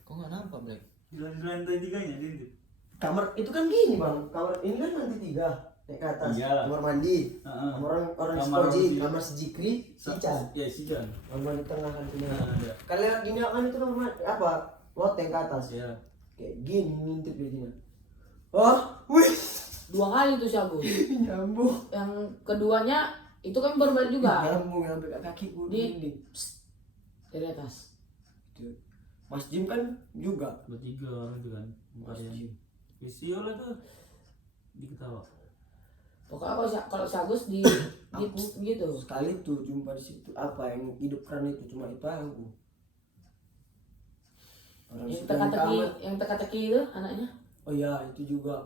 Kok nggak nampak Black? Di lantai 3-nya diintip. Kamar itu kan gini bang, kamar ini kan lantai 3 naik ke atas. Iya. Kamar mandi, Heeh. kamar orang Kamar Spoji, si- kamar si Jikri, si Ican. Ya si Jan. Kamar di tengah kan punya. Ada. Kalian gini kan itu kamar apa? Loteng ke atas. Ya. Kayak gini ngintip di sini. Oh, wih, 2 kali tuh si Agus. nyambung. Yang keduanya itu kan baru balik juga Nyambung sampai ke kaki gue Di- dinding. dari atas. Mas Jim kan juga. Bertiga orang itu kan. Mas Jim. Visio lah tuh. Diketawa. Pokoknya kalau si Agus di Aku gitu. sekali tuh jumpa di situ apa yang hidup keren itu cuma itu aku. Orang Yang sedang kamar. teka-teki itu anaknya. Oh iya itu juga.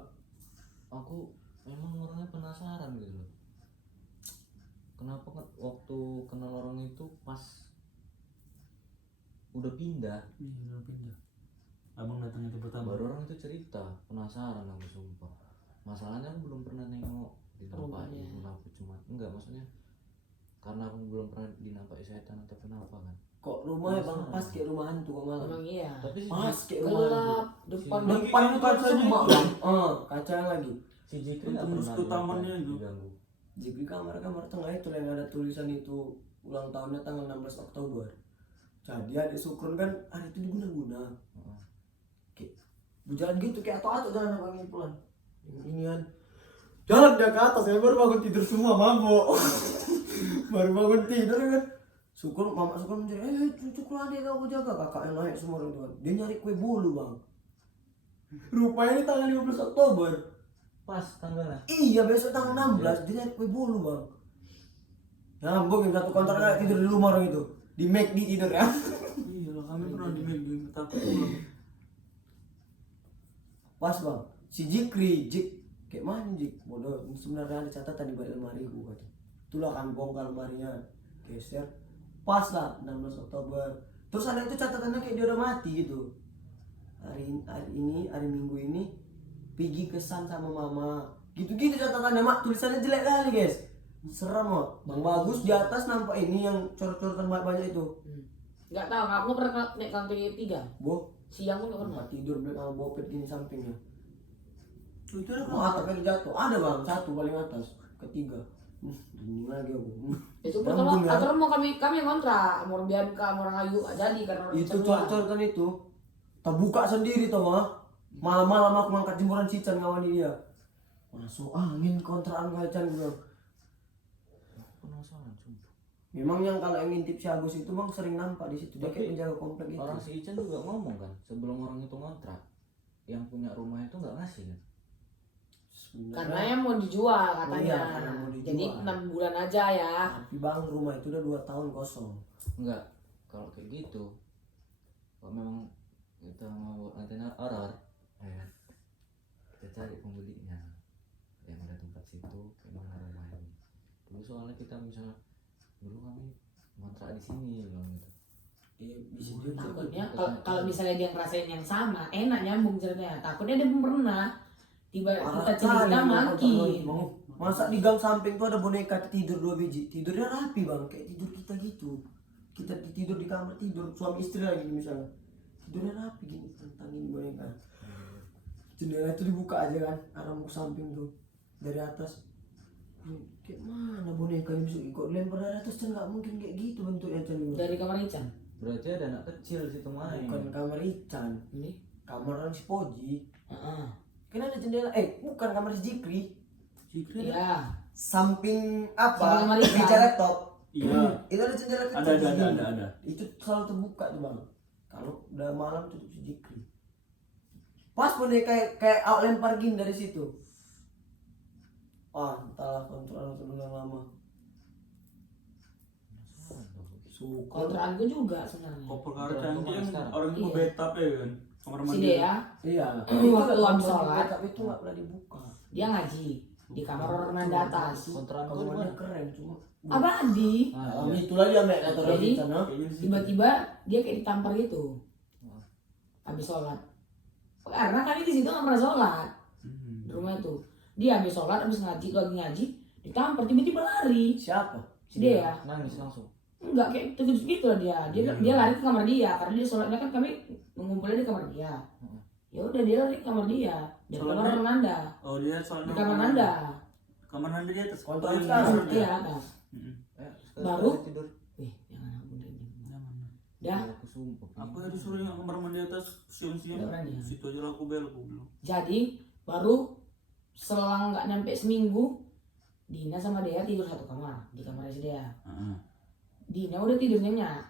Aku memang orangnya penasaran gitu loh. Kenapa waktu kenal orang itu pas udah pindah, Iya udah pindah. Abang datang itu pertama. baru orang itu cerita, penasaran aku sumpah. Masalahnya aku belum pernah nengok dinampakin Rumahnya. kenapa cuma enggak maksudnya karena aku belum pernah dinampakin setan atau kenapa kan. Kok rumahnya bang pas kayak rumah hantu kok malam. Emang iya. Tapi si, Pas kayak rumah hantu. Gelap depan Si- Depan itu kaca semua bang. Kaca lagi. si Jikri Untuk nggak pernah masuk ke tamannya dinampakin, itu. diganggu. Jadi kamar tengah itu yang ada tulisan itu ulang tahunnya tanggal 16 Oktober. Jadi adik Sukron kan hari itu diguna-guna. Heeh. Kayak berjalan gitu kayak atau jalan abangnya pulang. Ini kan jalan dia ke atas ya baru bangun tidur semua mabok. Baru bangun tidur kan. Mama Sukron mencari, cucu keluar deh aku jaga kakak yang naik semua orang itu kan. Dia nyari kue bolu bang. Rupanya ini tanggal 15 Oktober. Pas tanggalnya. Iya besok tanggal 16 dia nyari kue bolu bang. Nyambung yang satu kontrak kayak tidur di rumah orang itu. Di McD tidur ya. Iya lah kami pernah di Medan takut pulang. Pas bang, si Jikri, kayak mana Jik? Bodoh, sebenarnya ada catatan di balik lemari gua tadi. Itulah kan bongkar lemarinya, geser. Pas lah 16 Oktober. Terus ada itu catatannya kayak dia udah mati gitu. Hari Minggu ini pergi kesan sama mama. Gitu-gitu catatannya mak, tulisannya jelek kali guys. Seram mak. Bang Bagus di atas nampak ini yang coret-coretan banyak itu. Nggak tahu, aku nggak pernah naik ke lantai 3. Boh, Siang pun nggak pernah. tempat tidur beli sama bopet gini sampingnya. Itu ada Oh, atapnya jatuh. Ada bang, satu paling atas, ketiga. Ini lagi aku. Itu Nyambung, pertama ya? aturan mau kami yang kontrak, mau Bianca, mau orang Ayu nggak jadi karena orang Itu semua. cor-coretan itu. Terbuka sendiri toh mah. Malam-malam aku ngangkat jemuran Cican ngawani dia. Masuk angin kontrakan Cican gue. Penasaran sumpah. Memang yang kalau yang ngintip si Agus itu bang sering nampak di situ. Dia Tapi kayak penjaga komplek gitu. Orang si Ican juga ngomong kan sebelum orang itu ngontrak, yang punya rumah itu nggak ngasih kan. Karena yang mau dijual katanya. Iya, karena mau dijual. Jadi 6 bulan aja ya. Tapi bang rumah itu udah 2 tahun kosong. Enggak, kalau kayak gitu, kalau memang kita mau antena horor, kita cari pembelinya yang ada tempat situ, kayak mana rumahnya. Dulu soalnya kita misalnya dulu kami ngontrak di sini bilang gitu. Iya bisa juga. Takutnya kalau misalnya dia ngerasain yang sama, enak nyambung ceritanya. Takutnya dia belum pernah. Tiba kita cerita makin. Masa di gang samping tuh ada boneka tidur 2 biji. Tidurnya rapi bang, kayak tidur kita gitu. Kita tidur di kamar tidur suami istri lagi misalnya. Tidurnya rapi gini, tentangin boneka. Jendela itu dibuka aja kan, arah ke samping tuh dari atas. Kayak mana boneka ini bisa ikut lempar dari atas kan nggak mungkin kayak gitu bentuknya Chan. Dari kamar Ican. Berarti ada anak kecil di situ main. Bukan kamar Ican, Ini. kamar orang si Poji. Heeh. Kan ada jendela, bukan kamar si Jikri. Jikri ada. Iya. Samping Samping apa? kamar Ican. Meja laptop. Iya. Itu ada jendela kecil. Ada segini. ada. Itu selalu terbuka tuh bang. Kalau udah malam tutup si Jikri. Pas boneka kayak awak lempar gini dari situ. Entahlah kontrol yang lama. Suka. Kontrakanku juga sebenarnya. Kok perkara canggih yang Sekarang. orang itu Iya. betap ya kan. Kamar Si mandi. dia Iya. Waktu kan habis sholat. Tapi itu nggak pernah dibuka. dia ngaji di kamar orang yang di atas. Kontrakan Kamar tuh mandi mana? keren cuma. Abadi. Ah, Iya. Itulah dia mek kata Jadi, kita no. Kayaknya di situ. Tiba-tiba dia kayak ditampar gitu. Habis sholat. Karena kan di situ nggak pernah sholat di rumah itu. Dia habis sholat, habis ngaji, lagi ngaji, ditampar tiba-tiba lari. Siapa? Si dia. nangis langsung. Enggak kayak gitu lah dia lari ke kamar dia karena dia sholatnya kan kami mengumpulnya di kamar dia. Ya udah dia lari ke kamar dia di kamar Sholatnya? Nanda Oh dia soalnya di kamar Nanda Kamar Nanda di atas. Kontrol Oh, sekarang. iya. iya atas. Mm-mm. Baru? tidur. Jangan aku deh. Jangan. Dah Aku sumpah. Aku ya disuruh yang kamar mandi atas siang-siang. Nggak berani, ya? Situ aja lah aku belok aku belum. jadi baru selang nggak nyampe seminggu Dina sama Dea tidur satu kamar di kamarnya si Dea. Heeh. Dina udah tidur nyenyak,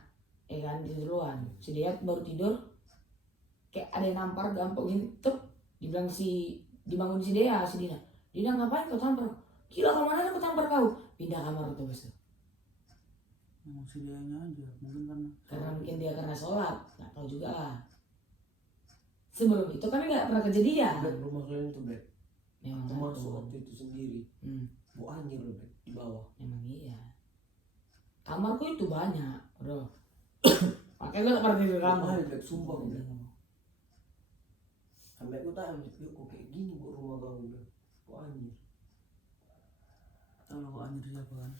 kan tidur duluan. Si Dea baru tidur, kayak ada yang nampar gampang gini, tuh dibilang dibangun si Dea, si Dina. Dina ngapain kau tampar? Gila kemana aku tampar kau? Pindah kamar tuh bos. Emang si dianya aja mungkin Karena mungkin dia karena sholat, nggak tahu juga lah. Sebelum itu kami nggak pernah kejadian. Black, rumah kalian itu Black. Memang Aku masuk betul. waktu itu sendiri. Hmm, Bu anjir loh Black, di bawah. memang iya. Kamarku itu banyak, bro. Makanya gue gak pernah tidur kamar. Mahal Black, sumpah Black. Sampai aku tanya, yuk kok kayak gini bu rumah kamu Black. Bu anjir. tahu lah kok anjir siapa kan.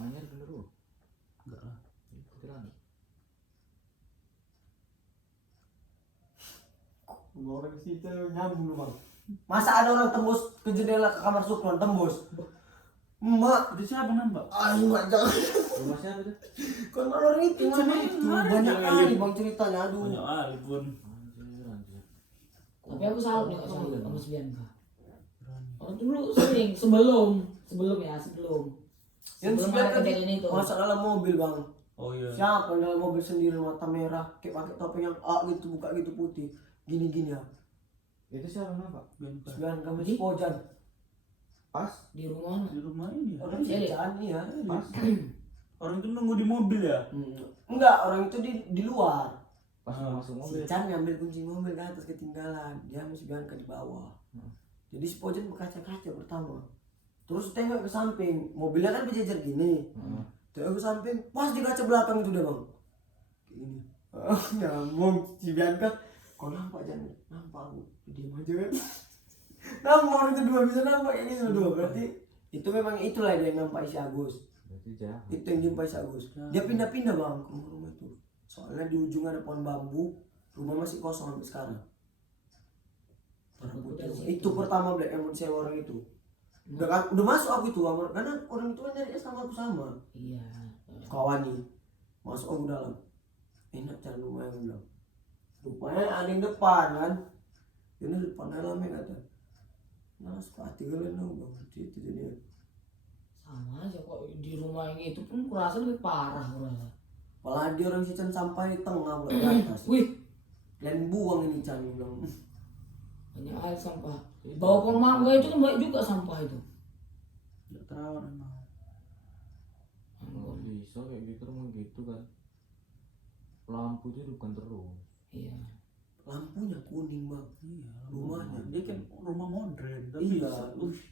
Anjir dulu. Enggak lah. Kuntilanak. Orang ke situ nyambung lu bang. Masa ada orang tembus ke jendela ke kamar Sukron tembus? Mbak, Itu siapa nambah? mbak jangan. Rumah siapa tuh? Kan orang itu Cuma namanya itu, itu ada banyak yang kali lain. bang ceritanya. Aduh. Banyak kali pun. Anjir. Tapi aku salut nih sama Mas Bianca. Berani. Orang dulu sering sebelum Yang sebelum sebelah ada kan kejadian itu. masuk dalam mobil bang. Oh iya. Siapa yang dalam mobil sendiri mata merah, kayak pakai topeng yang A gitu buka gitu putih, gini-gini ya. Itu siapa nama? Bianca. Sembilan kami Di? sepojan. Pas. Di rumah Di rumah ini ya. Orang Iya, jajan ya. Pas. Orang itu nunggu di mobil ya. Enggak, orang itu di luar. Pas mau masuk Si mobil. Chan ngambil kunci mobil ke atas ketinggalan, dia masih Bianca di bawah. Jadi si Pojan berkaca-kaca pertama. Terus tengok ke samping, mobilnya kan berjejer gini. Tengok ke samping, pas di kaca belakang itu dia bang. Kayak gini. Nyambung si Bianca. Kau nampak Jan? Nampak aku. Diam aja kan. Nampak itu dua bisa nampak kayak gitu dua. Berarti itu memang itulah dia yang nampak si Agus. Berarti jahat. Itu yang jumpa si Agus. Dia pindah-pindah bang ke rumah itu. Soalnya di ujung ada pohon bambu, rumah masih kosong sampai sekarang. Orang putih. Itu pertama Black yang mau disewa orang itu. Udah masuk aku itu, karena orang itu kan dari sama aku sama. Iya. Kawani masuk aku dalam. Enak cara rumah yang bilang. Rupanya ada yang depan kan. Ini depan dalamnya kata. Nah, sepati kalian dong bang. Itu jadi. Sama aja kok di rumah yang itu pun kurasa lebih parah kurasa. Apalagi orang si Chan sampai tengah buat di atas. Wih, Kalian buang ini Chan bilang. banyak air sampah. Bawa pohon mangga itu kan banyak juga sampah itu. Enggak terawat emang. Nggak bisa kayak gitu rumah gitu kan. Lampu itu bukan terus. Iya. Lampunya kuning bang. Iya. Rumahnya. Dia kan rumah modern tapi Iya.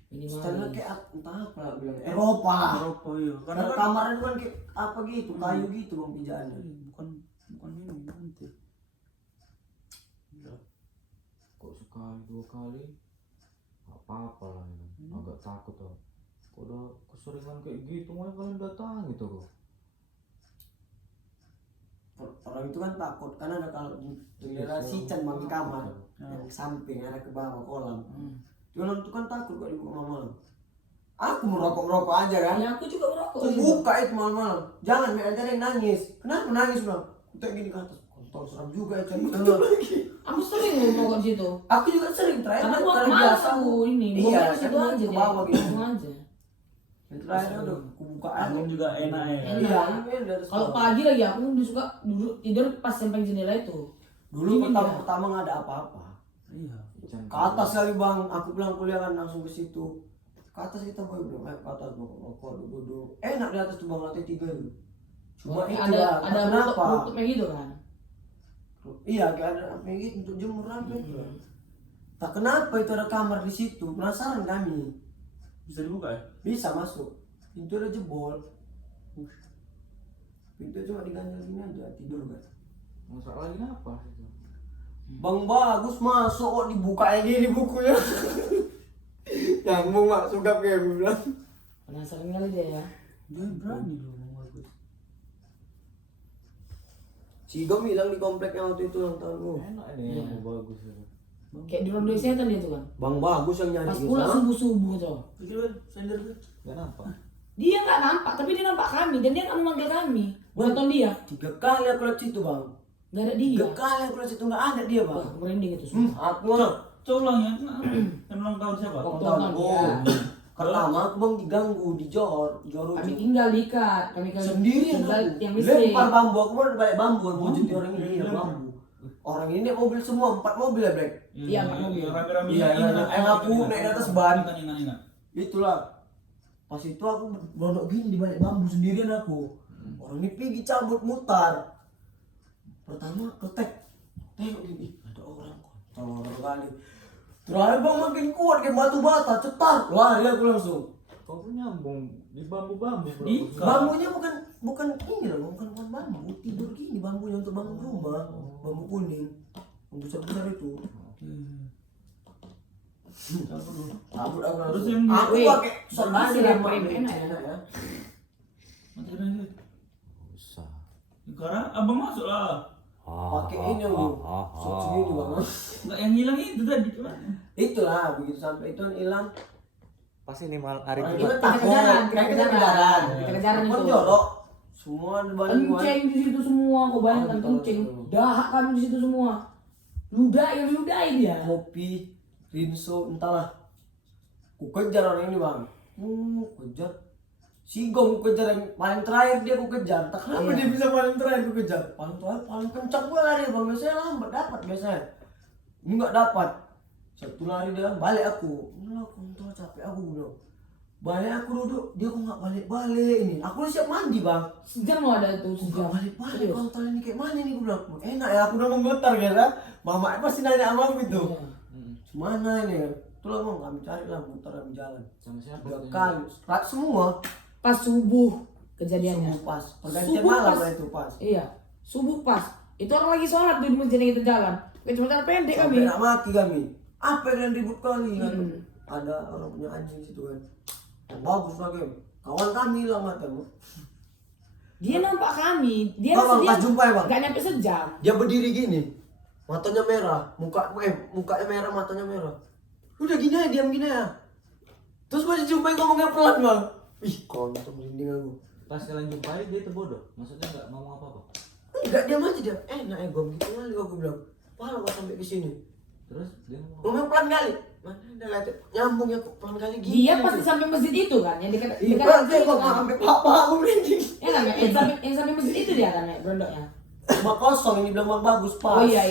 Minimalis. Setelahnya kayak entah apa lah bilang. Eropa. Eropa ya. Karena Karena kan kamarnya itu kan kayak apa gitu, kayu gitu bang pijaannya. bukan ini nanti. Iya. Kok sekali dua kali? Gak apa-apa lah ya. Agak takut loh. Kok udah keseringan kayak gitu makanya kalian datang gitu kok. Orang itu kan takut karena ada kalau jendela si Chan bang di kamar yang samping ada ke bawah kolam. Orang itu kan takut kok dibuka malam. Aku merokok aja kan. Ya aku juga merokok. Aku buka itu malam-malam. Jangan ada yang nangis. Kenapa nangis bang? Kita gini ke atas. Kontol seram juga ya Chan. Aku sering merokok di situ. Aku juga sering terakhir. Karena gua kali malas biasa aku ini. Iya, Iya, kan situ gua aja ke deh. bawah gitu. Langsung aja. Yang terakhir udah aku buka aja. Angin juga enak ya. Iya, ini dari Kalau sekolah. pagi lagi aku lebih suka duduk tidur pas samping jendela itu. Dulu Dingin ya. pertama nggak ada apa-apa. Iya. Ke atas kali bang, aku pulang kuliah kan langsung ke situ. Ke atas kita boy bilang, naik ke atas rokok duduk. Enak di atas tuh bang, lantai 3 itu. Cuma itu lah, ada kenapa? rooftop kayak gitu kan. Iya, kayak ada apa gitu untuk jemur apa itu. Tak kenapa itu ada kamar di situ, penasaran kami. Bisa dibuka ya? Bisa masuk, pintu udah jebol. Pintu cuma diganjel gini aja, tidur kan. Masalah lagi apa itu? Bang bagus masuk kok dibuka kayak gini bukunya. Nyambung masuk gap kayak gue bilang. Penasaran kali dia ya. Dia berani loh Bang Bagus. Si Gom hilang di kompleknya waktu itu ulang tahunmu. Enak ini yang bagus itu. Kayak di Rondo Setan dia tuh kan. Bang bagus yang nyari Pas ke pulang sana. subuh-subuh tuh. Pikir kan, sender kan. Gak nampak. Dia nggak nampak, tapi dia nampak kami dan dia nggak memanggil kami. Nonton dia, 3 kali aku lihat situ bang. nggak ada dia. 3 kali aku lihat situ nggak ada dia bang. Wah, merinding itu semua. Aku mah Coba ulangnya, yang ulang tahun siapa? Ulang tahun tahun oh. dia. Pertama aku bang diganggu di Johor Kami tinggal di ikat, kami kan sendirian tinggal aku. yang listrik. Lempar bambu, aku baru balik bambu mau jadi orang ini dia bambu. Orang ini naik mobil semua, 4 mobil ya Black. Iya, Pak Mobil. Yang rame-rame. Iya, yang aku naik di atas ban. Ingat. Itulah. Pas itu aku berdodok gini di balik bambu sendirian aku. Orang ini pergi cabut mutar. Pertama ketek. Tengok gini, ada orang kontol kali. Terakhir bang makin kuat kayak batu bata, cetar. Lari aku langsung. Kau tuh nyambung di bambu-bambu. bro. Di- Bambunya bukan ini loh, bukan bambu, tidur gini bambunya untuk bangun rumah. Bambu kuning. Bambu besar itu. Cabut aku langsung. Terus yang Aku Weh, pakai sandal masih yang lapar, enak enak ya. ya. Usah. Sekarang abang masuk lah. Pakai ini lu. Sok segini bang. Enggak yang hilang itu tadi gimana? Itulah begitu sampai itu hilang. Pas ini mal hari Orang Jumat. kita takut. Kita Kayak kejaran. Kita kejaran Pun itu. jorok. Semua di balik gua. Kenceng di situ semua, kau bayangkan Oh, kenceng. betul. Dahak kami di situ semua. Ludahi dia. Kopi, rinso, entahlah. Ku kejar orang ini bang. Kejar. Si Gom ku kejar yang paling terakhir dia ku kejar. Tak kenapa Iya. dia bisa paling terakhir ku kejar. Paling terakhir paling kencang gua lari bang. Biasanya lambat dapat biasanya. Ini nggak dapat. Satu lari dia balik aku. Enggak aku capek aku bilang. Balik aku duduk, dia kok nggak balik-balik ini. Aku udah siap mandi bang. Sejam lo ada itu Kok sejam. nggak balik-balik Serius. kontol ini kayak mana nih gue bilang. Enak ya aku udah menggetar kan. Mama pasti nanya sama aku itu. Iya. Mana ini? Itulah bang kami cari lah muter kami jalan. Sama siapa? 3 kali. Rat semua. Pas subuh kejadiannya. Subuh pas. Pergantian Subuh malam pas. lah itu pas. Iya, subuh pas. Itu orang lagi sholat tuh di masjid yang kita jalan. Kayak cuma cara pendek kami. Sampai nak mati kami. Apa yang ribut kali kan? Hmm. Ada orang punya anjing situ kan. Yang bagus lagi. Kawan kami hilang matamu. Dia nampak kami. Dia Bang, dia pas jumpa ya bang. nggak nyampe sejam. Dia berdiri gini. Matanya merah. Mukanya merah, matanya merah. Udah gini aja, diam gini aja. Terus pas jumpa ngomongnya pelan bang. Ih, kontol merinding aku. Pas kalian jumpai dia terbodoh. Maksudnya nggak ngomong apa-apa. Enggak, diam aja dia. Enak ya gue gitu kali aku bilang. Pahal kok sampai ke sini. Terus dia ngomong. Ngomong pelan kali. Mana ada lihat nyambung ya kok pelan kali gini. Dia pasti sampai masjid itu kan, yang dekat Iya, dekat Bang, masjid itu kok kan. sampai papa aku merinding. Ya kan, yang sampai masjid itu dia kan, berondoknya. Cuma kosong ini bilang bang bagus pas. Oh iya.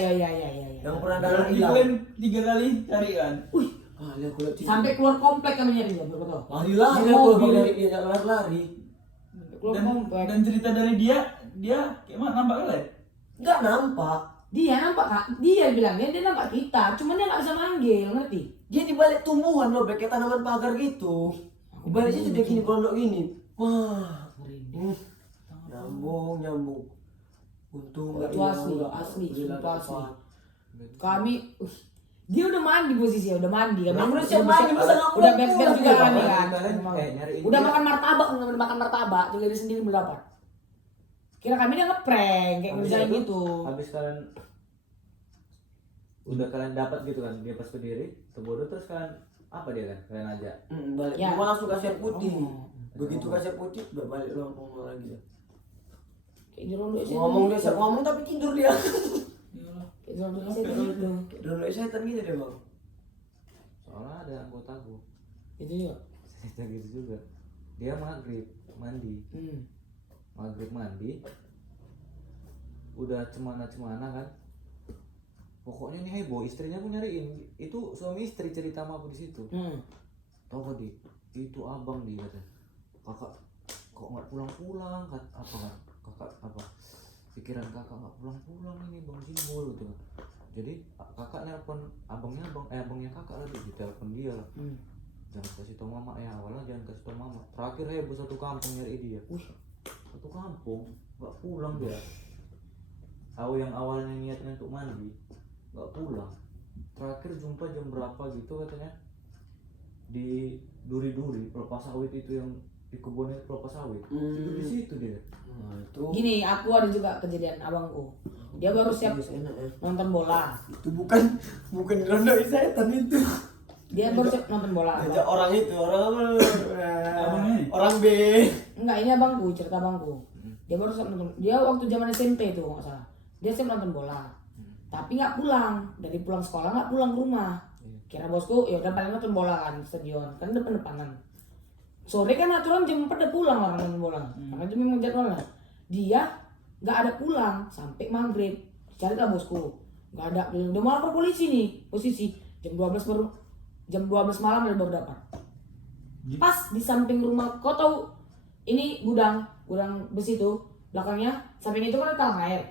Yang pernah ada Itu hilang. kan 3 kali cari kan. Wih, kali aku lihat Sampai keluar komplek kami nyarinya, berapa tau? lari-lari Naik aku mobil. dari dia lari-lari. Keluar komplek. Dan cerita dari dia kayak mana nampak kali? Enggak nampak. Dia nampak kak, dia bilangnya dia nampak kita, cuman dia nggak bisa manggil, ngerti? Dia di balik tumbuhan loh, kayak tanaman pagar gitu. Di balik situ dia gini pondok gini. Wah, nyambung. Untung nggak Itu hilang, asli, udah asli, alhamdulillah sumpah dapat. asli. Kami, dia udah mandi posisinya, udah mandi kan? Nah, udah siap mandi, masa nggak udah pulang beres-beres pulang juga ya, kami Bang? kan. Kalian nyariin Udah dia. makan martabak, juga dia sendiri mendapat. Kira kami dia ngeprank, kayak Habis ngerjain itu, gitu. Habis kalian udah kalian dapat gitu kan dia pas berdiri terbodoh terus kalian apa dia kan kalian ajak Balik Ya. rumah langsung kasih air putih. Oh. Begitu kasih air putih, udah balik ngomong lagi dia. Kayak di rondo setan Ngomong dia gitu. siap ngomong tapi tidur dia. Iyalah. Kayak di rondo setan gitu. Udah setan gitu deh bang. soalnya ada anggotaku Itu juga. saya gitu juga dia maghrib mandi udah cemana kan pokoknya nih heboh istrinya aku nyariin itu suami istri cerita sama aku di situ tau gak di itu abang di kata kakak kok nggak pulang apa kan kakak apa pikiran kakak nggak pulang ini bang Simbol gitu kan jadi kakak nelpon abangnya kakak lagi ditelepon dia lah jangan kasih tau mama ya awalnya jangan kasih tau mama terakhir heboh satu kampung nyari dia satu kampung nggak pulang dia tahu yang awalnya niatnya untuk mandi nggak pulang terakhir jumpa jam berapa gitu katanya di duri-duri pelepas sawit itu di kebunnya kelapa sawit. Hmm. Itu di situ dia. Nah, itu Gini, aku ada juga kejadian abangku. Dia baru siap enak ya. nonton bola. Itu bukan dirondoi setan itu. Dia baru siap nonton bola. Ngajak orang itu, orang apa? Abang ini? Orang B. Enggak, ini abangku, cerita abangku. Dia baru siap nonton. Dia waktu zaman SMP tuh nggak salah. Dia siap nonton bola. Tapi nggak pulang. Dari pulang sekolah nggak pulang ke rumah. Kira bosku, ya udah paling nonton bola kan di stadion. Kan depan-depanan. Sore kan aturan jam 4 udah pulang orang nonton bola. Karena itu memang jadwalnya. Dia nggak ada pulang sampai maghrib. Cari lah bosku. Nggak ada. Udah mau lapor polisi nih. Posisi jam 12 malam dia baru dapat. Pas di samping rumah, kau tahu ini gudang besi itu belakangnya, samping itu kan ada talang air.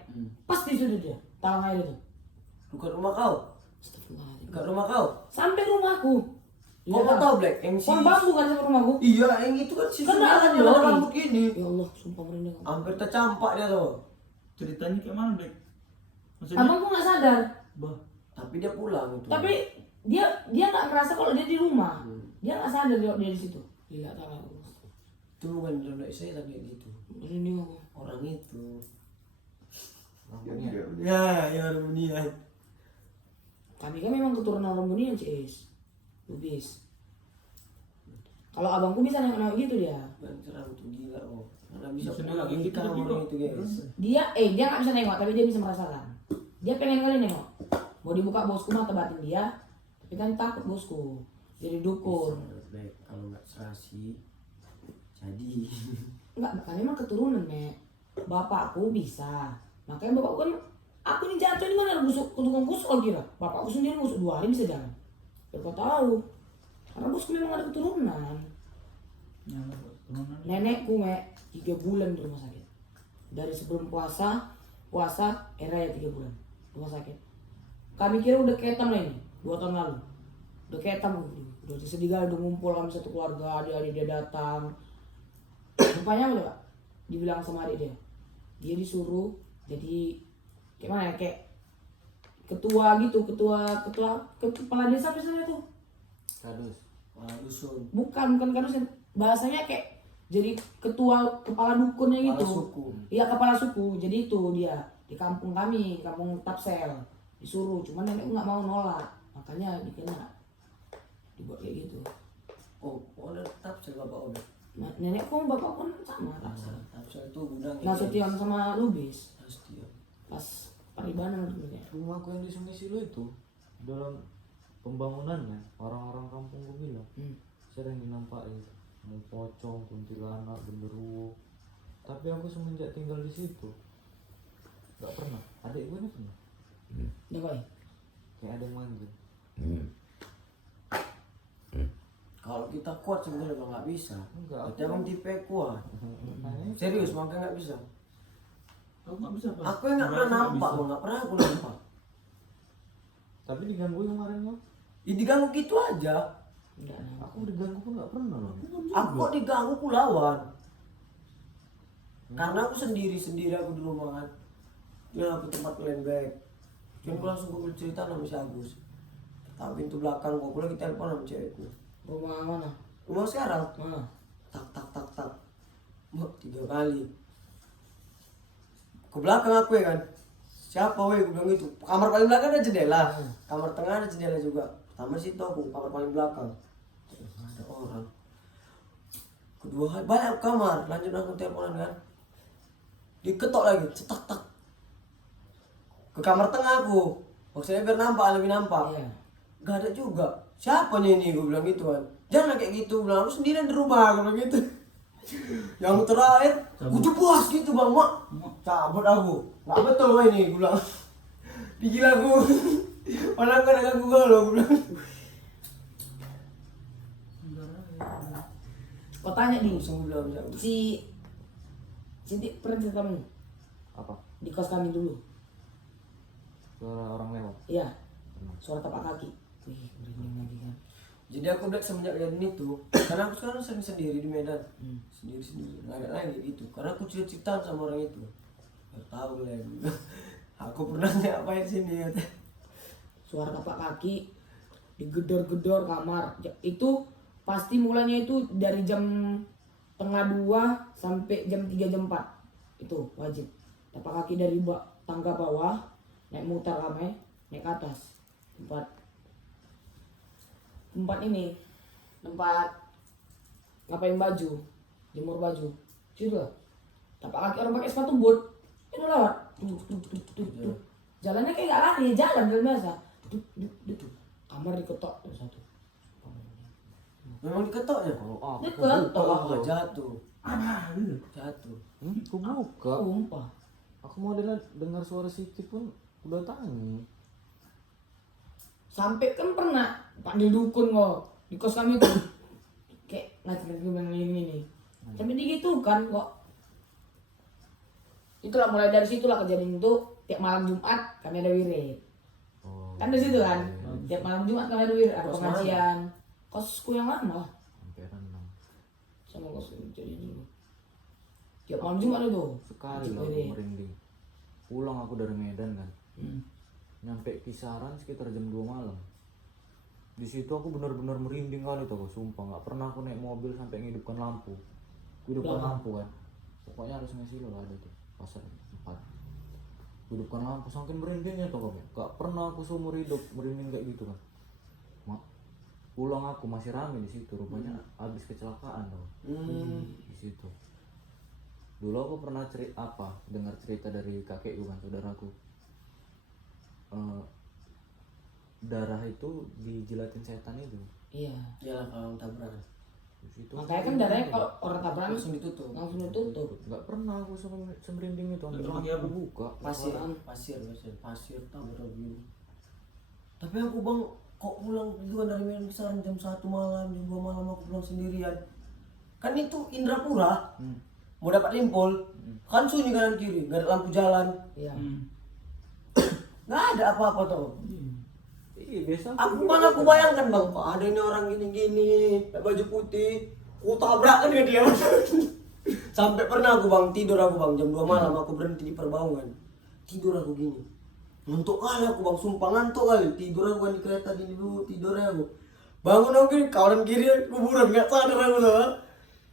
Pas di situ dia, talang air itu. Bukan rumah kau. Astagfirullahaladzim. Bukan rumah kau. Sampai rumahku. Kau mau tahu Black MC? Pohon bambu kan sampai rumahku. Iya, yang itu kan si Kan Sudah ada kan lori. ada rambut gini. Ya Allah, sumpah merinding. Hampir tercampak dia tuh. Ceritanya kayak mana, Black? Maksudnya? Abangku nggak sadar, Bah, Tapi dia pulang itu. tapi dia nggak ngerasa kalau dia di rumah. Dia nggak sadar dia di situ. Gila tahu. itu bukan dirondoi setan kayak gitu. Merinding aku. Orang itu. Lampunya. Ya, yang harmonian. Kami kan memang keturunan Rombonian Cis. Lubis. Kalau abangku bisa nengok-nengok gitu dia. Kan seram tuh gila oh. Karena bisa Bisa pulang nengok gitu nikah lagi, orang Bang. itu guys. Dia nggak bisa nengok tapi dia bisa merasakan. Dia pengen kali nengok. Mau dibuka bosku mata batin dia, tapi kan takut bosku. Jadi dukun. Baik, kalau nggak serasi jadi. Enggak, kan memang keturunan, Nek. Bapakku bisa. Makanya bapakku kan aku ini jatuh ini mana busuk tukang kusuk kira. Bapakku sendiri busuk 2 hari bisa jalan. Siapa tahu. Karena bosku memang ada keturunan. ya, turunan. Nenekku, Mek, 3 bulan di rumah sakit. Dari sebelum puasa era ya 3 bulan rumah sakit. Kami kira udah ketam lah ini 2 tahun lalu. Udah ketam udah sedih kali, udah ngumpul kami satu keluarga, adik-adik dia datang. Rupanya apa Pak? Dibilang sama adik dia disuruh jadi kayak mana ya, kayak ketua gitu, kepala desa misalnya tuh. Kadus. Wah, dusun. Bukan kadus, bahasanya kayak jadi ketua kepala dukunnya gitu. Kepala suku. Iya, kepala suku. Jadi itu dia di kampung kami, kampung Tapsel. Disuruh, cuman nenekku nggak mau nolak. Makanya dikena. Dibuat kayak gitu. Oh, ada Tapsel bapak udah. Nah, nenekku bapakku kan sama Tapsel. Tapsel itu gudang. Nasution sama Lubis. Nasution. Pas Paribana dulu ya. Rumahku yang di Sungai Silo itu dalam pembangunannya orang-orang kampung gue bilang sering dinampakin mau pocong, kuntilanak, genderuwo. Tapi aku semenjak tinggal di situ nggak pernah. Adik gue ini pernah. Udah kok ya? Kayak ada yang manggil. Kalau kita kuat sebenarnya kalau nggak bisa. Enggak. Kita emang tipe kuat. Makanya Serius, makanya nggak bisa. Aku nggak bisa, Pak. Aku yang nggak pernah nampak, nggak pernah aku nampak. tapi digangguin kemarin lo. Ya diganggu gitu aja. Enggak, nah. Aku diganggu pun nggak pernah loh. Aku kok diganggu aku lawan. Karena aku sendiri aku di rumah kan. Ya aku tempat lembek. Kan aku langsung gue cerita sama si Agus. Tahu pintu belakang gue lagi telepon sama cewekku. Rumah mana? Rumah sekarang. Mana? Tak. Wah, 3 kali. Ke belakang aku ya kan. Siapa weh, gue bilang gitu. Kamar paling belakang ada jendela. Kamar tengah ada jendela juga. Pertama situ aku, kamar paling belakang. Nggak ada orang. Kedua hari balik ke kamar, lanjut aku teleponan kan. Diketok lagi, cetak. Ke kamar tengah aku. Maksudnya biar nampak, lebih nampak. Iya. Gak ada juga. Siapanya ini, gue bilang gitu kan. Jangan kayak gitu, bilang aku sendirian di rumah, gue bilang gitu. Yang terakhir, gue jepuas gitu bang, mak. Cabut aku. Gak betul gue ini, gue bilang. Pikir aku. Padahal gak ada ganggu gue loh, gue bilang. Kau tanya di Langsung gue bilang, si Cinti pernah cerita kamu Apa? di kos kami dulu. Suara orang lewat. Iya. Suara tapak kaki. Wih, merinding lagi kan. jadi aku udah semenjak kejadian itu, karena aku sekarang sering sendiri di Medan. Sendiri, nggak ada lagi gitu. Karena aku cerita sama orang itu. Gak tahu lah. Aku pernah ngapain sini ya. Suara tapak kaki digedor-gedor kamar. Itu pasti mulanya itu dari jam 2:30 sampai jam 3 jam 4 itu wajib. Tapak kaki dari tangga bawah, naik mutar ramai, naik ke atas. Tempat ini, tempat ngapain baju, jemur baju. Situ lah. Tapak kaki orang pakai sepatu boot, itu lewat. Jalannya kayak gak lari, jalan biasa. Kamar diketok satu. Memang diketok ya? Kalau aku Diketok. Oh, jatuh. Apa? Jatuh. Aku buka. Sumpah. Aku mau dengar suara Siti pun udah tanya. Sampai kan pernah panggil dukun kok di kos kami tuh kayak ngajarin gue yang ini sampai digitu kan kok. Itulah mulai dari situlah kejadian itu. Tiap malam Jumat kami ada wirid Oh, kan dari situ kan. Tiap malam Jumat kami ada wirid, ada Kos pengajian. Kosku yang lama sampai renang. sama kos jadi dulu. Tiap malam Jumat itu Sekali lah wirid. aku merinding. Pulang aku dari Medan kan. Hmm. Nyampe kisaran sekitar jam 2 malam. Di situ aku benar-benar merinding kali tuh, sumpah nggak pernah aku naik mobil sampai ngidupkan lampu. Hidupkan lampu kan. Pokoknya harus ngasih lo ada tuh pasar 4. Hidupkan lampu saking merindingnya tuh kok. Gak pernah aku seumur hidup merinding kayak gitu kan. Pulang aku masih rame di situ, rupanya habis kecelakaan tuh. Di situ. Dulu aku pernah dengar cerita dari kakekku kan, saudaraku. Darah itu dijilatin setan itu. Iya. Iyalah kalau tabrakan. Di situ. Makanya kan darahnya kalau orang tabrakan Langsung ditutup. langsung tutup. Nggak pernah aku semerinding itu, sampai Pakai aku apa? buka. Pasir tabrak gini. Tapi aku bang, kok pulang itu kan dari Medan kisaran jam 1 malam, jam 2 malam aku pulang sendirian. Kan itu Indrapura, mau dapat limpol, kan sunyi kanan kiri, nggak ada lampu jalan, Iya. nggak ada apa-apa tuh. Iya biasa. Aku bayangkan bang, kok ada ini orang gini-gini, pakai baju putih, ku tabrak kan dia. Sampai pernah aku bang, tidur aku bang, jam 2 malam aku berhenti di Perbaungan. Tidur aku gini. Ngantuk kali aku bang, sumpah ngantuk kali. Tidur aku kan di kereta gini dulu, tidur aku. Bangun aku gini, kanan kiri kuburan, gak sadar aku tuh.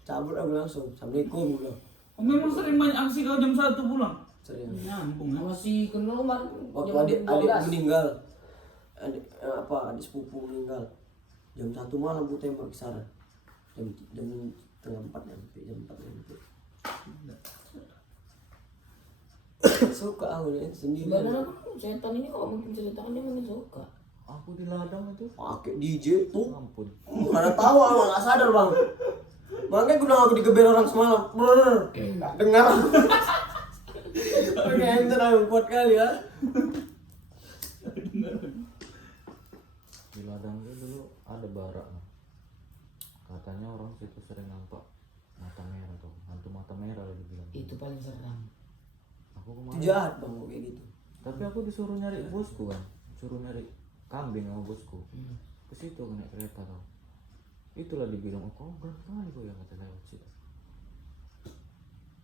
Cabut aku langsung, Assalamualaikum aku bilang. Oh, memang sering banyak aksi kalau jam 1 pulang. Sering. Nyambung ya. Masih kenal Mar. Waktu jam adik 12. meninggal, adik sepupu meninggal. Jam 1 malam aku tembak ke sana. Jam setengah 4 nyampe, jam 4 nyampe. Suka aku nih sendiri. Sebenarnya kan setan ini kalau mungkin ceritakan dia mungkin suka. Aku di ladang itu. Pakai DJ tuh. Ampun. Mana tahu aku nggak sadar bang. Makanya gue bilang aku digeber orang semalam. Nggak dengar. Oke, ente aku kuat kali ya. Di ladang itu dulu ada barak. Katanya orang situ sering nampak mata merah tuh, hantu mata merah lagi bilang. Itu paling seram. Itu Aku kemarin. jahat bang kayak gitu. Tapi aku disuruh nyari bosku kan, suruh nyari kambing sama bosku. Ke situ aku naik kereta tau. Itulah dibilang, oh kau berapa kali kau yang kata lewat situ.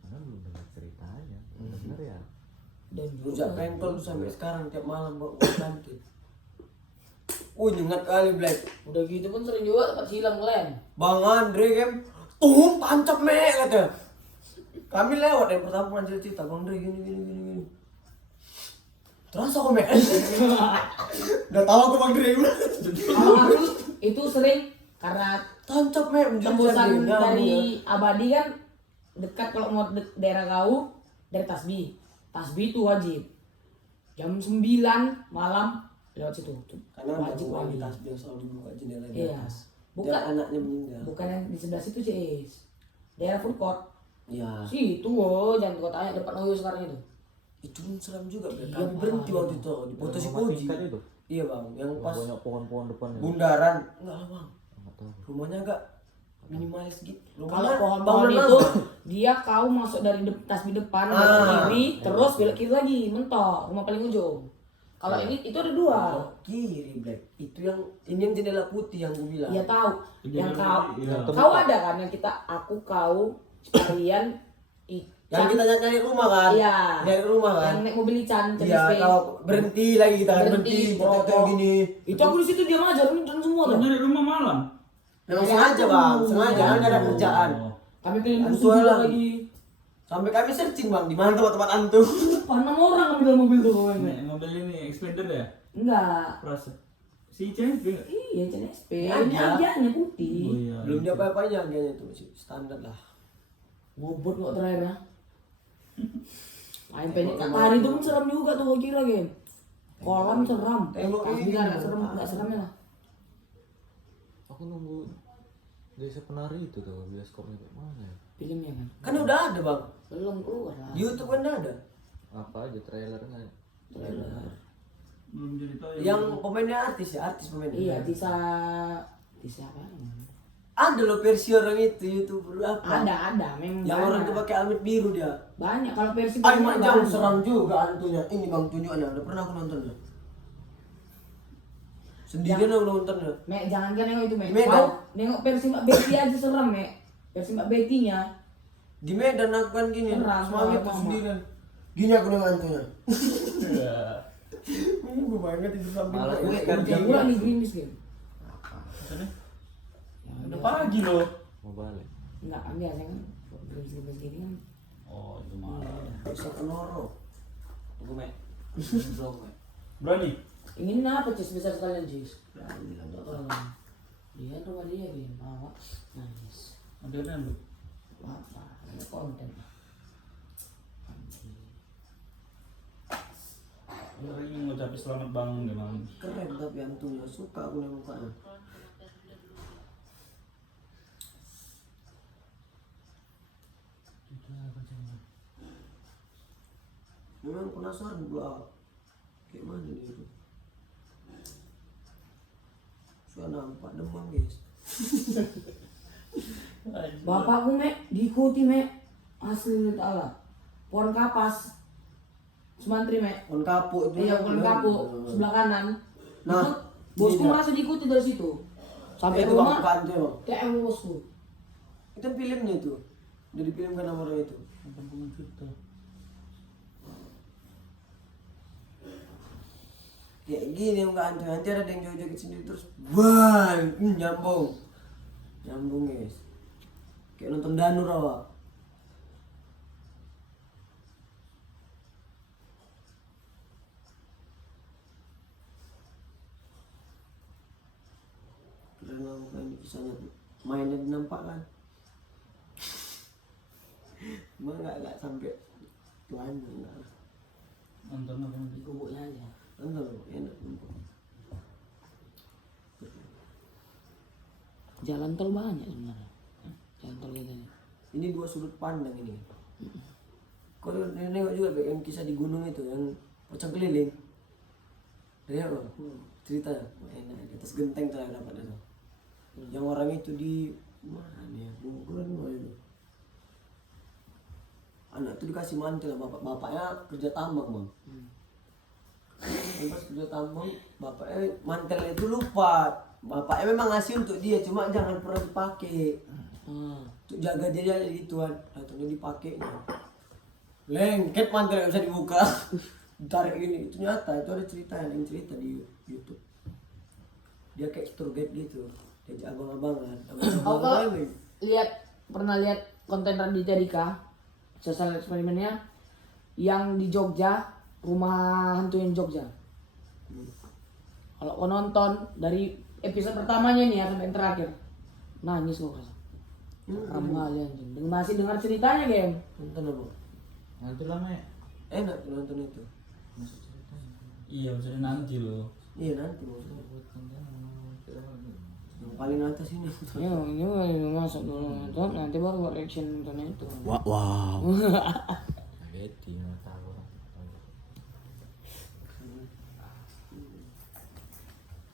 Karena belum dengar ceritanya, benar ya. Dan Rujak pentol tuh sampai sekarang tiap malam bawa ganti. Nyengat kali Black. udah gitu pun sering juga tempat silang kalian. Bang Andre kan, tancap me kata. Kami lewat yang pertama cerita Bang Andre gini. Terus aku me. Udah tahu aku Bang Andre. Kalau aku itu sering karena Tancap me tembusan dari Abadi kan dekat kalau mau daerah kau dari Tasbih. Tasbih itu wajib. Jam 9 malam lewat situ. Karena Wajib ada wajib. tas yang selalu dibuka jendela di Iya. atas. Bukan Dan anaknya meninggal. bukan yang di sebelah situ Cis. Daerah food court. Iya. Situ oh, jangan kau tanya depan Oyo sekarang itu. Itu seram juga. Iya, Kami berhenti parah. waktu itu di foto si Rumah Koji. tingkat itu. Iya bang, yang pas Banyak pohon-pohon depannya. bundaran. Enggak lah bang, Nggak tahu. rumahnya agak minimalis gitu. Kalau Rumahnya pohon-pohon bangunan itu lama. dia kau masuk dari Tasbih depan belok kiri iya. terus belok kiri lagi mentok rumah paling ujung. Kalau ini itu ada dua. Oh, kiri Black. Itu yang ini yang jendela putih yang gue bilang. Iya tahu. Yang kau Iya. kau ada kan yang kita kau sekalian Yang kita nyari rumah kan? Iya. Nyari rumah kan? yang naik mobil Ican Iya, tahu berhenti lagi kita kan Berhenti, berhenti foto gini. Itu aku di situ dia ngajar dan semua tuh. Nyari rumah malam. Memang sengaja bang, sengaja kan nggak ada kerjaan. Kami keliling Hantu juga alam. lagi. Sampai kami searching bang, di mana tempat-tempat hantu. 6 orang kami dalam mobil tuh pokoknya. Mobil ini Expander ya? Enggak. Prasa. Si CNP. Iya, CNSP. Ini Ini aja. agiannya putih. Oh iya. Belum dia apa-apanya kayaknya itu masih standar lah. Bobot kok terakhir ya. Main pendek tadi itu pun seram juga tuh gua kira Gen. Kolam seram. Tembok Pas ini bilang kan. enggak seramnya lah. Aku nunggu Desa Penari itu tuh bioskopnya kayak mana ya? Filmnya kan. Kan udah ada bang, Belum keluar lah. di YouTube kan udah ada. Apa aja trailernya? Trailer. Belum jadi tahu Yang pemainnya artis ya, artis pemainnya. Iya, Tisa apa? Ada loh versi orang itu YouTuber apa? Ada, memang Yang banyak. orang tuh pakai helmet biru dia. Banyak kalau versi Ay, banyak jam banyak. seram juga hantunya. Ini bang tunjuknya, udah pernah aku nonton ya. Sendirian aku nonton ya. Mek, jangan kan nengok itu, Mek. Di Medan? Kau nengok versi Mbak Betty aja seram, Mek. Versi Mbak Betty-nya. Di Medan aku kan gini, Seram, semangat sama tuh mama. sendirian. Gini aku nengok hantunya. Iya. Ini gue banget itu samping. Malah gue. gue kan Jam jam pula nih Grimis, Gen. Maksudnya? Ya, Udah pagi loh. mau balik. enggak kan biasa kan. Grimis gini kan. Oh, itu malah. Bisa kenoro. Tunggu Mek. Berani? Ingin apa, Cis? Besar sekalian, Cis. Oh. Dia rumah dia, Gen. Bawa. Nangis. Ada kan lu? Apa? Ada konten. Orang ini ngucapin selamat bangun gimana? Keren tapi hantunya, suka aku nengok mukanya. Memang penasaran gua kayak mana dia itu. Sudah nampak demam guys. Bapakku, Mek, diikuti, Mek. Asli Allah. Pohon kapas. Sumantri, Mek. Kon kapuk itu. Iya, pohon kapuk sebelah kanan. Nah, Ikut, bosku iya. merasa diikuti dari situ. Sampai Sampai itu bang rumah, kanto ya bang. kayak yang bosku. Itu filmnya itu. Udah difilmkan sama orang itu. Nonton komen kita. Kayak gini enggak hantu, nanti ada yang joget-joget sendiri terus bang, nyambung. Nyambung guys. Kayak nonton Danur awak. Keren lah bukan ini kisahnya tuh. Mainnya nampak kan. Emang enggak sampai tuan enggak. Nonton apa nanti? Gubuknya aja. Enggak loh, enak nampak. Jalan tol banyak sebenarnya. Jalan tol kita ini. Ini dua sudut pandang ini. Kalau nengok juga yang kisah di gunung itu yang pocong keliling. Dia apa? Ceritanya enak di atas genteng tuh dapat itu. Yang orang itu di mana ya? Bungkuran mana itu? Anak itu dikasih mantel bapaknya kerja tambang bang. Pas kerja tambang bapaknya mantelnya itu lupa. Bapaknya memang ngasih untuk dia cuma jangan pernah dipakai. Untuk jaga dia itu kan, datangnya dipakainya. Lengket mantel nggak bisa dibuka. Tarik gini, itu nyata, itu ada ceritanya, ada yang cerita di YouTube. Dia kayak tour guide gitu, diajak abang-abangan. Oh, kalau pernah lihat konten Raditya Dika, sosial eksperimennya yang di Jogja, rumah hantu yang Jogja. Kalau kau nonton dari episode pertamanya nih ya sampai yang terakhir, nangis kok rasa. Kali anjing. Masih dengar ceritanya, Game. Nonton apa? Nanti lah Mek. Enak tuh nonton itu. Masuk ceritanya. Iya, maksudnya nanti loh. Iya nanti maksudnya. Buat konten Yang paling atas ini. Ini masuk dulu nonton, nanti baru buat reaction nontonnya itu. Wow. Betty mau tahu.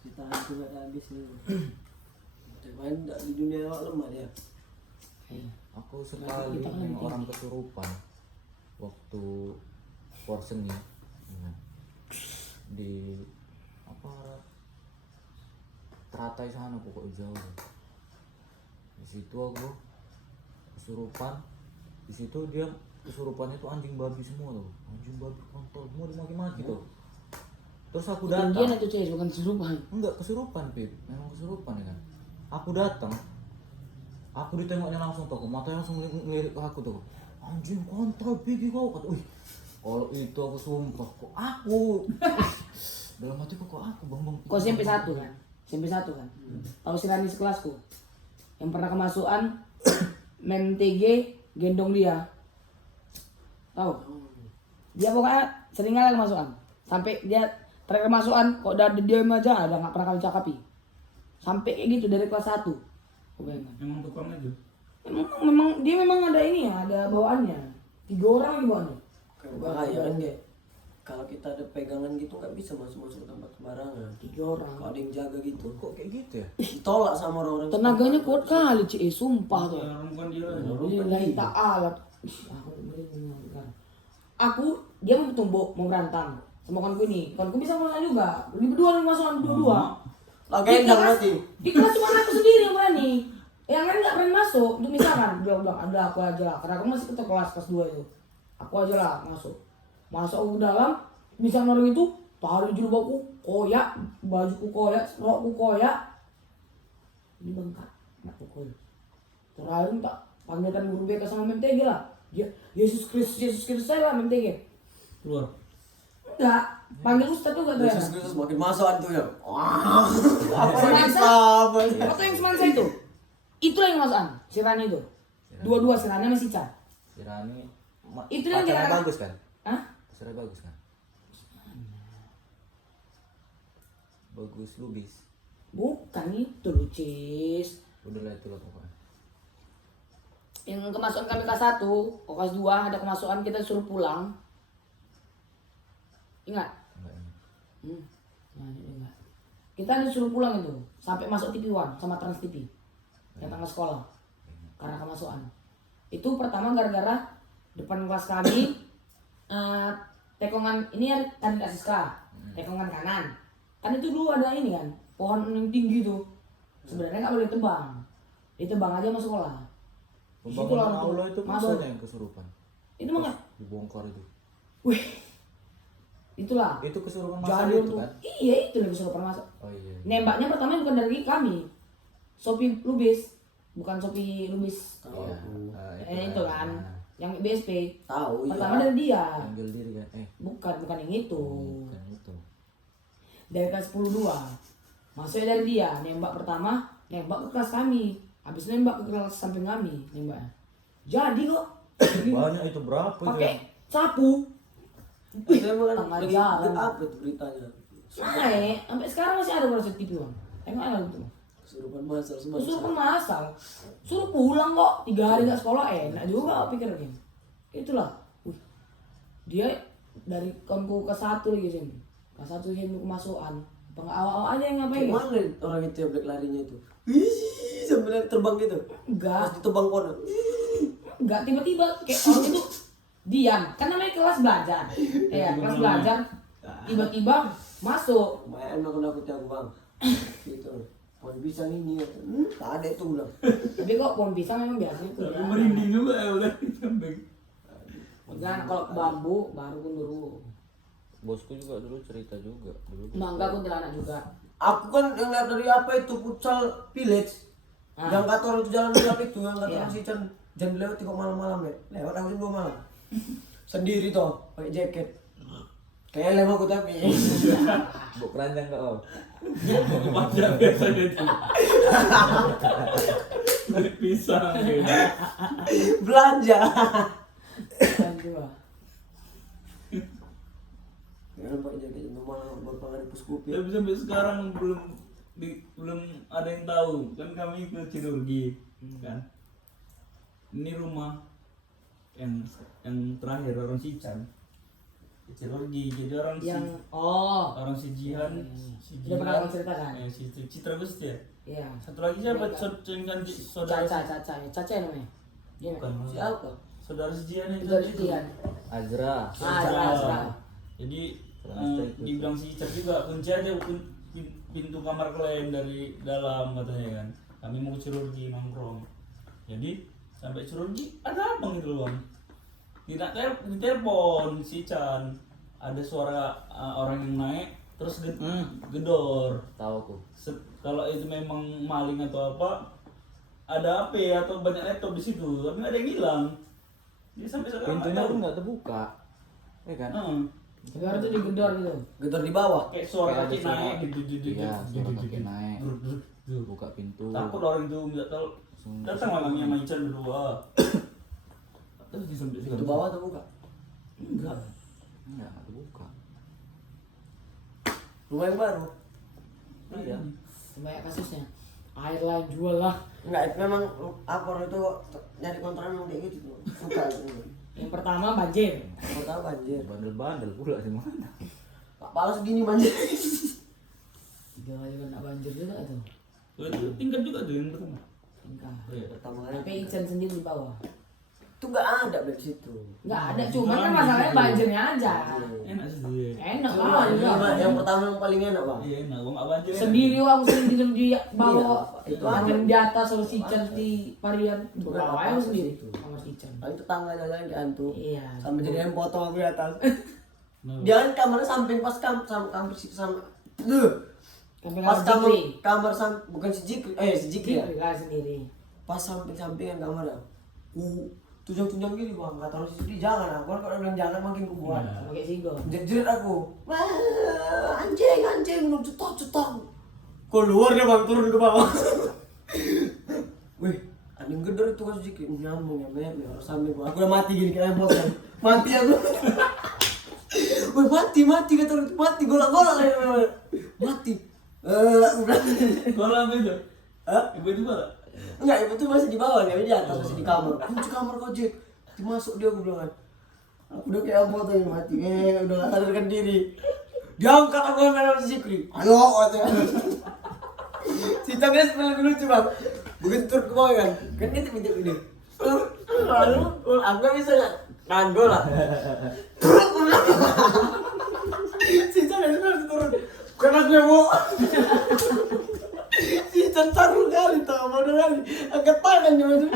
Kita hantu nggak habis nih. Main di dunia awak lemah dia. Aku sekali Kita kan nengok tinggi. orang kesurupan waktu porsen ya. Di apa teratai sana pokok jauh. Di situ aku kesurupan. Di situ dia kesurupannya tuh anjing babi semua tuh. Anjing babi kontol semua dimaki-maki tuh. Terus aku Ketinggian datang. itu cuy, bukan kesurupan. Enggak kesurupan, Pip. Memang kesurupan ya kan. Aku datang. Aku ditengoknya langsung tuh, matanya langsung ngelirik ke aku tuh. Anjing kontol pergi kau. Kata, wih, kalau itu aku sumpah, kok aku. Dalam hatiku kok aku bang. Kau SMP 1 kan? SMP 1 kan? Tahu si Rani sekelasku? Yang pernah kemasukan mem TG gendong dia. Tahu? Dia pokoknya sering kali kemasukan. Sampai dia terakhir kemasukan kok udah diam aja ada nggak pernah kami cakapi. Sampai kayak gitu dari kelas 1. Kau bayangkan. Memang tukang itu. Memang dia memang ada ini ya, ada bawaannya. 3 orang lagi bawaannya. Bahaya kan kayak kalau kita ada pegangan gitu nggak bisa masuk tempat sembarangan. 3 orang. Kalau ada yang jaga gitu Kok kayak gitu ya? ditolak sama orang-orang. Tenaganya kuat kali, Ci. Sumpah tuh. Ya, orang bukan dia lah. Lillahi ta'ala. Aku dia mau tumbuk, mau berantem sama kawanku ini. Kawanku bisa masak juga. Lebih berdua nih masukan dua-dua. Lah gendang berarti. Di kelas cuma aku sendiri yang berani. Yang lain nggak berani masuk. Untuk misalkan dia bilang ada aku aja lah. Karena aku masih kelas 2 itu. Aku aja lah masuk. Masuk aku ke dalam. Bisa orang itu taruh jilbabku koyak, bajuku koyak, rokku koyak. Ini bengkak, nak pukul. Terakhir tak panggilkan guru BK sama MTG lah. Dia Yesus Kristus saya lah MTG. Keluar. Enggak, panggil Ustaz juga tuh ya. Yesus Kristus makin masuk antunya. Wah. Apa Semansa, kita? foto yang semansa itu. Itulah yang masukan, si Rani itu. Dua-dua si Rani sama si Chan. Si Rani, Itu yang pacarnya kita- bagus kan? Hah? Pacarnya bagus kan? Bagus Lubis. Bukan itu loh, Cis. Udah lah itu lah pokoknya. Yang kemasukan kami kelas 1, kelas 2 ada kemasukan kita suruh pulang. Ingat? Enggak ini. Nah, ingat. Kita disuruh pulang itu sampai masuk TV One sama Trans TV. Yang tengah sekolah. Karena kemasukan. Itu pertama gara-gara depan kelas kami tekongan ini kan dikasih sekolah. Tekongan kanan. Kan itu dulu ada ini kan, pohon yang tinggi tuh. Sebenarnya nggak boleh tebang. Ditebang aja masuk sekolah. Di situ Pembangunan orang tuh aula itu masuk. masanya yang kesurupan. Itu mah Dibongkar itu. wih. Itulah. Itu kesurupan masal Jadi itu kan? iya itu yang bisa masuk. Oh iya. Nembaknya pertama bukan dari kami. Sopi Lubis, bukan Sopi Lubis. Iya. Itu kan, yang BSP. Tahu Pertama ya. dari dia. Ambil diri kan? Bukan yang itu. Bukan itu. Dari kelas 10-2. Masuknya dari dia. Nembak pertama, nembak ke kelas kami. Habis nembak ke kelas samping kami, nembaknya. Jadi kok Banyak itu berapa itu? pakai sapu. Itu emang Tengah lagi jalan. update beritanya. Naik, sampai sekarang masih ada proses TV One. Tengok ada itu. Kesurupan masal semua. Suruh masal, suruh pulang kok 3 hari nggak sekolah enak juga pikirnya. Itulah, dia dari kampung ke 1 lagi sini, ke 1 sini kemasukan, awal-awal aja yang ngapain? Gimana orang itu yang black larinya itu? Wih, sambil terbang gitu. Enggak, Pas ditebang pohon. enggak tiba-tiba kayak orang itu diam, kan namanya kelas belajar, ya kelas belajar, tiba-tiba masuk, Lumayan nakut-nakut aku bang. Gitu. Pohon pisang ini. Tak ada itu ulang. tapi kok pohon pisang memang biasa itu Aku ya. merinding juga ya udah sampai. Jangan kalau bambu baru kundur. Bosku juga dulu cerita juga. Dulu Mangga kuntilanak juga. Aku kan yang lihat dari apa itu futsal village. Yang kata orang itu jalan gelap itu yang kata orang si Chan jangan dilewati kok malam-malam ya. Lewat aku jam 2 malam. Sendiri toh, pakai jaket. Kayak lem aku tapi. Buk keranjang kak om. Wajah biasa gitu. Dari pisang gitu. Belanja. Dan juga. Jangan pakai jaket jam 2 malam berpengaruh puskupi. Tapi sampai sekarang belum ada yang tahu. Kan kami ke Cirurgi, kan. Ini rumah yang terakhir orang Sican. Cirurgi, jadi orang Yang orang si Jihan, Udah pernah kamu ceritakan? si Citra Gusti ya. Iya. Satu lagi siapa? Saudara Caca namanya. Dia bukan Siapa? saudara si Jihan itu. Itu Jihan. Azra. Azra. Jadi Kurang stay ikut. dibilang si Icar juga kunci aja pintu kamar kalian dari dalam katanya kan. Kami mau Cirurgi nongkrong. Jadi sampai Cirurgi ada abang itu bang. Tidak ditelepon si Chan. Ada suara orang yang naik terus gedor. Tahu aku. Kalau itu memang maling atau apa ada HP atau banyak laptop di situ, tapi nggak ada yang hilang. Jadi sampai sekarang Pintunya nggak pun tahu. nggak terbuka, ya kan? Sekarang tuh digedor gitu. Gedor di bawah. Kayak suara Kayak ada kaki suara- naik gitu. Iya, suara kaki naik. Buka pintu. Takut orang itu nggak tahu. Langsung- Datang malangnya sama Ican berdua. Terus disambut Itu bawah atau buka? Enggak. Enggak terbuka. Rumah yang baru. Iya. Banyak kasusnya. Airline jual lah. Enggak, itu memang Akor itu nyari kontrakan memang kayak gitu tuh. Suka itu. Yang pertama banjir. Pertama banjir. Bandel-bandel pula di mana? Tak balas segini banjir. 3 kali kena banjir juga tuh. Itu tingkat juga tuh yang pertama. Tingkah. Iya. Pertama kali. Tapi Ican sendiri di bawah. Itu enggak ada di situ. Nggak ada, cuman kan masalahnya banjirnya aja. Enak sih dia. Enak Cuma lah ini juga. yang pertama yang paling enak, Bang. Iya enak, gua nggak banjir. Sendiri aku sering tidur di bawah, Iya, itu yang aja. di atas kalau si Ican di varian Itu bawah kan aku apa sendiri. situ? Kamar si Ican. Paling tetangganya lagi antu. Iya. Sampai jadi yang potong aku di atas. Nah, Dia kan kamarnya samping pas sama kamar si sama. Sampai Pas kamar Jikri. kamar bukan si Jikri, si Jikri ya. Jikri lah sendiri. Pas samping-sampingan kamar ya. Tunjang-tunjang gini bang, nggak tahu sih jangan. Aku kan kalau bilang jangan makin kubuat. Iya. Sama kayak Sigo. Jerit aku. Wah, anjing, lu cetok. Keluar dia bang, turun ke bawah. Wih, ada yang gedor itu kan si Jikri. Nyambung ya, harus samping gua. Aku udah mati gini kayak embot kan. Mati aku. Wih, mati kata orang itu mati, golak-golak kayak mati. Aku bilang, kalau apa itu? hah? Ibu itu apa? Enggak, ibu tuh masih di bawah nih, di atas masih di kamar. Kunci kamar kau Jack. Dimasuk dia aku bilang kan. Aku udah kayak apa tuh yang mati. Udah gak sadarkan diri. Diangkat aku yang main si Jikri. Ayo, katanya. Si Cangnya sebenarnya lucu bang. Begitu turun ke bawah kan. Kan dia tipe-tipe gini. Lalu, aku gak bisa gak? Nanggo lah. Si Cangnya sebenarnya turun. Bukan aku yang mau. Si Cang taruh kali, tau bodoh kali. Angkat tangan dia macam.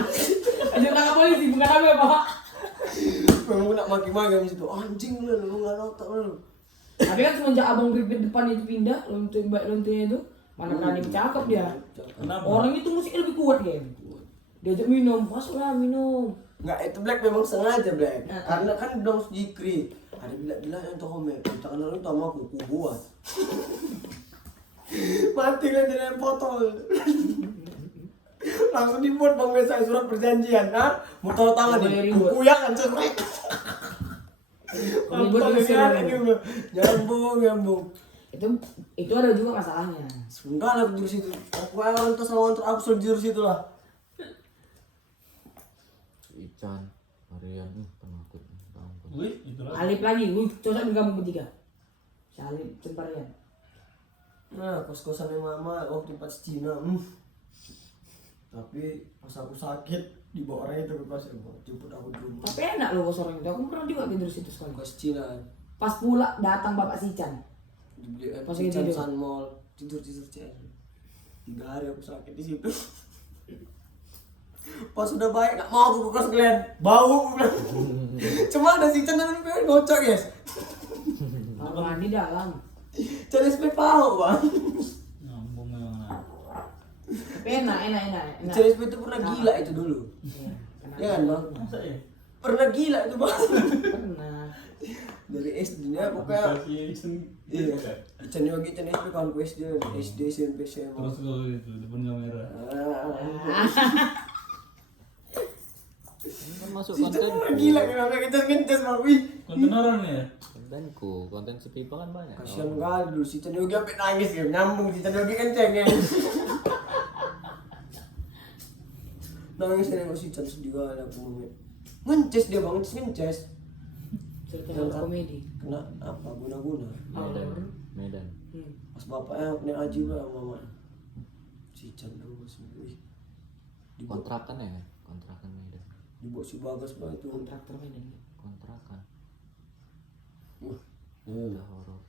Aja tangkap polisi, bukan aku ya Pak. Memang nak maki-maki di situ. Anjing lu nggak otak lu. Tapi kan semenjak abang Gripit depan itu pindah, lontunya itu, mana berani bercakap dia. Kenapa? Orang itu musiknya lebih kuat dia. Diajak minum, masuklah minum. Nggak, itu Black memang sengaja Black. Nah. Karena kan dong Jikri. Ada bila-bila yang tuh komen. Kita kenal itu sama aku buat. Mati lah jadi yang foto. Langsung dibuat bang biasa surat perjanjian, ha? Mau tahu tangan Boleh nih, ribut. kuku yang kan cekrek. Ribut Apa bisa lagi ribut. nyambung. Itu ada juga masalahnya. Enggak lah tidur situ. Aku orang tuh sama orang aku suruh tidur situ lah. Ican, Marian, penakut. Ampun. Wih, itulah. Alip lagi, cocok digabung bertiga. Si Alip Cemparian. Nah, kos-kosan yang mama waktu di pas Cina. Tapi pas aku sakit dibawa orang itu ke kos jemput aku di rumah. Tapi enak loh kos orang itu, aku pernah juga tidur situ sekali. Kos Cina Pas pula datang bapak Sican. dibeli Pas di lagi tidur. Sun Mall tidur CR. 3 hari aku sakit di situ. Pas sudah baik nggak mau aku ke kos Glenn, bau aku bilang. Cuma ada si Chan dan ngocok guys. Kamar mandi dalam. Cari SP pau bang. Nyambung memang. Tapi enak. Cari SP itu pernah gila itu dulu. Iya, Ya kan bang? Masa ya? Pernah gila itu bang. pernah. Dari SD nya pokoknya. Aplikasi Iya. Chan Yogi Chan SP kan ku SD SMP SMA. Terus kalau itu depan kamera. Ini kan masuk Si Chan kontenku. pernah gila kenapa kencas bang. Wih. Konten orang ya? Kontenku, konten si Pipa kan banyak. Kasian kali dulu si Chan Yogi sampai nangis ya, nyambung si Chan Yogi kan cengeng. Nangis saya nengok si Chan sedih kali aku ngomong. Ngences dia bang, ngences. Cerita Yang komedi. Kena apa guna-guna. Medan. Medan. Pas bapaknya punya Aji lah mama. Si Chan dulu masih wih. Dibawa Kontrakan ya? Kontrakan Medan. si Bagas bang itu. Kontraktor Medan. Kontrakan. Hmm. Udah horor.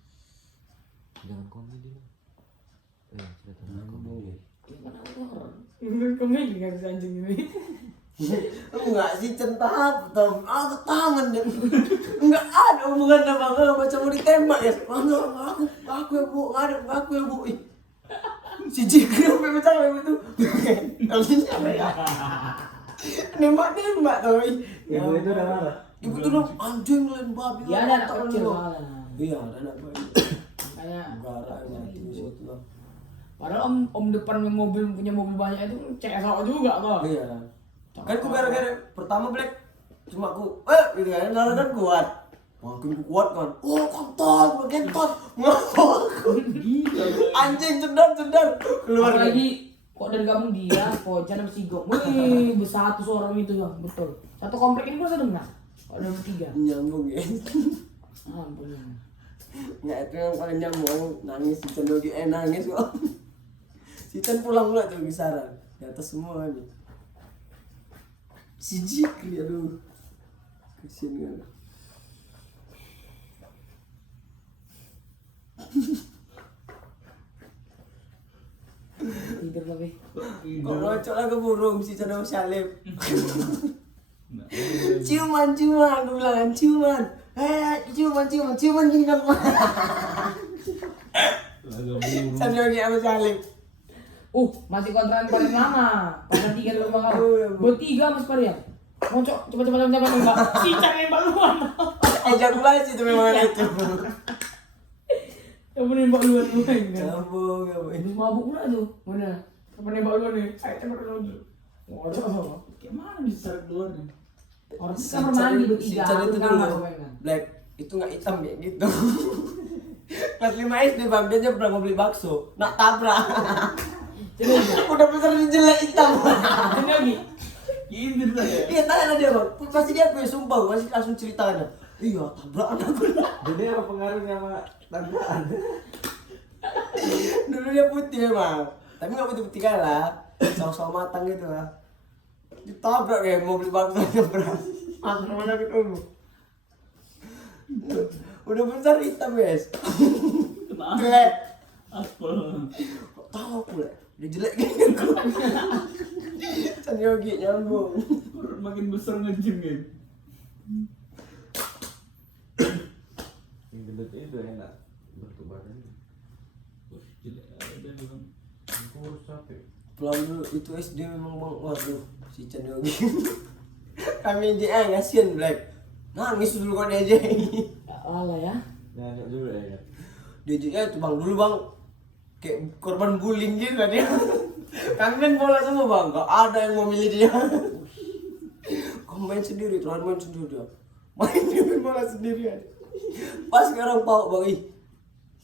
Jangan komedi lah. Cerita komedi. Gimana horor? Komedi kan si anjing ini. Enggak sih centap atau aku tangan dan enggak ada hubungan sama bang macam mau ditembak ya bang aku ya bu ngadep aku ya bu. Ih. si Jikri sampai pecah kayak itu. Kalau siapa ya? Nembak tuh. Ibu itu udah marah. Ibu tuh dong anjing lain babi. Dia ada anak otak kecil lu. soalnya. Iya, ada anak bayi. Kayak Gara mati di situ lah. padahal om depan punya mobil banyak itu CSO juga kok. Iya. Kan ku gara-gara pertama Black cuma ku gitu kan, lalu kan kuat. Makin kuat kan. Oh, kontol, kentot. Ngapok. Anjing cedar. Keluar Apalagi kok dari gabung dia, Pojan sama Sigok. Wih, bersatu seorang itu bang, betul. Satu komplek ini pun saya dengar. Kok ada bertiga. nyambung ya. Ampun. Nggak itu yang paling nyambung nangis si Chan lagi nangis kok. Si Chan pulang pula tuh kisaran di atas semua nih. Si Jikri aduh. Kasian kan. Tidur tapi. Kok ngocok lah ke burung si Chan sama Salib. Ciuman, aku bilang kan ciuman. Ciuman gini dong. Chan lagi sama Salib. Masih kontrakan paling lama. Pasal 3 di rumah kamu. Bertiga mas Parian. Ngocok cepat nembak. Si Chan nembak luan. Ejakulasi itu memang itu. Yang menembak luan kan. Nyambung. Ini mabuk pula tuh. Mana? Apa nembak luan nih? Saya tembak luan tuh. Ngocok. Gimana bisa keluar nih? Orang Si kamar Chan mandi itu bertiga. dulu Kamar kan. Black itu nggak hitam ya gitu. Kelas 5 SD bang dia nyebrang mau beli bakso nak tabrak. Udah besar jelek hitam. Ini lagi. Gitu ya. Iya tanya dia bang, pasti dia punya sumpah masih langsung ceritanya. Iya tabrakan aku. Jadi apa pengaruhnya sama tabrakan? Dulu dia putih memang, tapi nggak putih kalah, sama matang gitu lah. Ditabrak kayak mau beli bakso nyebrang. Langsung mana ketemu. Udah besar hitam guys. Kenapa? Jelek. Apa? Kok tahu aku lah, dia jelek gitu. Chan Yogi nyambung. Makin besar ngejim kan. Yang gendut itu enak bertubaran. Jelek ada bang. Aku harus capek. Pulang dulu itu SD memang bang, waduh si Chan Yogi. Kami JA ngasihin Black. Nangis dulu kan dia Allah ya. Nyanyi dulu ya kan. Dia JA itu bang dulu bang kayak korban bullying gitu kan dia. Kami main bola semua bang, gak ada yang mau milih dia. Kau main sendiri, tuan main sendiri dia. Main bola sendirian. Pas sekarang pau bang ih.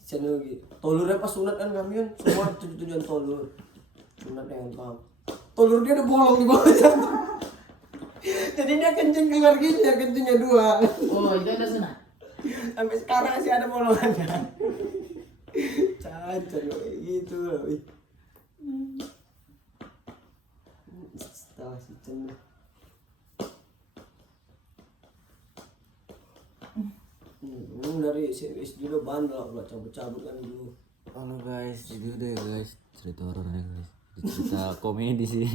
Chan Yogi. Tolurnya pas sunat kan kami kan semua 7-7an tolur. Sunat yang lengkap. Tolur dia ada bolong di bawahnya. Jadi dia kencing keluar gini, ya kencingnya 2. Oh itu ada sunat. Sampai sekarang masih ada bolongannya. Cacat gitu loh. Setelah si Chan. Dari SD udah bandel lah cabut-cabut kan dulu. Halo guys, itu deh guys cerita horornya guys. Cerita komedi sih.